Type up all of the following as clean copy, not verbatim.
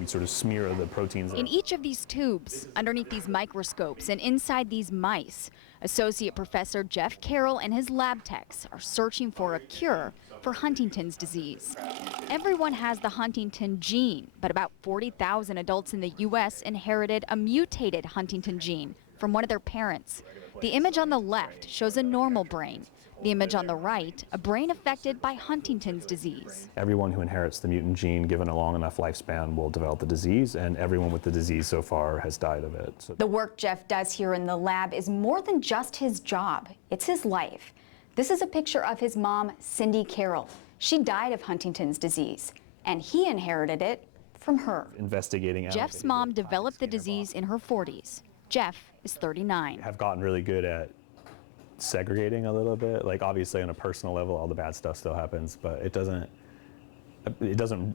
We sort of smear the proteins. In each of these tubes, underneath these microscopes, and inside these mice, Associate Professor Jeff Carroll and his lab techs are searching for a cure for Huntington's disease. Everyone has the Huntington gene, but about 40,000 adults in the U.S. inherited a mutated Huntington gene from one of their parents. The image on the left shows a normal brain. The image on the right, a brain affected by Huntington's disease. Everyone who inherits the mutant gene, given a long enough lifespan, will develop the disease, and everyone with the disease so far has died of it. The work Jeff does here in the lab is more than just his job. It's his life. This is a picture of his mom, Cindy Carroll. She died of Huntington's disease, and he inherited it from her. Investigating. Jeff's mom developed the disease in her 40s. Jeff is 39. Have gotten really good at segregating a little bit. Like, obviously on a personal level, all the bad stuff still happens, but it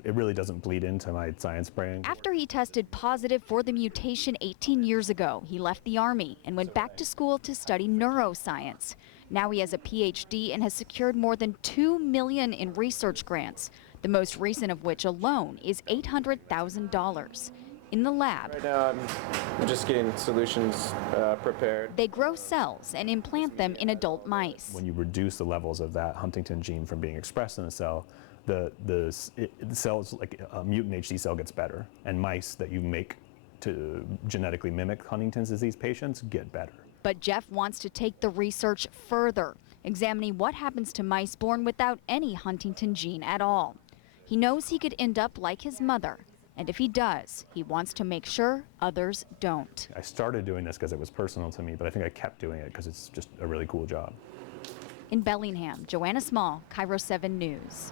really doesn't bleed into my science brain. After he tested positive for the mutation 18 years ago, he left the Army and went back to school to study neuroscience. Now he has a PhD and has secured more than $2 million in research grants, the most recent of which alone is $800,000. In the lab, right now I'm just getting solutions prepared. They grow cells and implant them in adult mice. When you reduce the levels of that Huntington gene from being expressed in the cell, the cells, like a mutant HD cell, gets better, and mice that you make to genetically mimic Huntington's disease patients get better. But Jeff wants to take the research further, examining what happens to mice born without any Huntington gene at all. He knows he could end up like his mother, and if he does, he wants to make sure others don't. I started doing this because it was personal to me, but I think I kept doing it because it's just a really cool job. In Bellingham, Joanna Small, Cairo 7 News.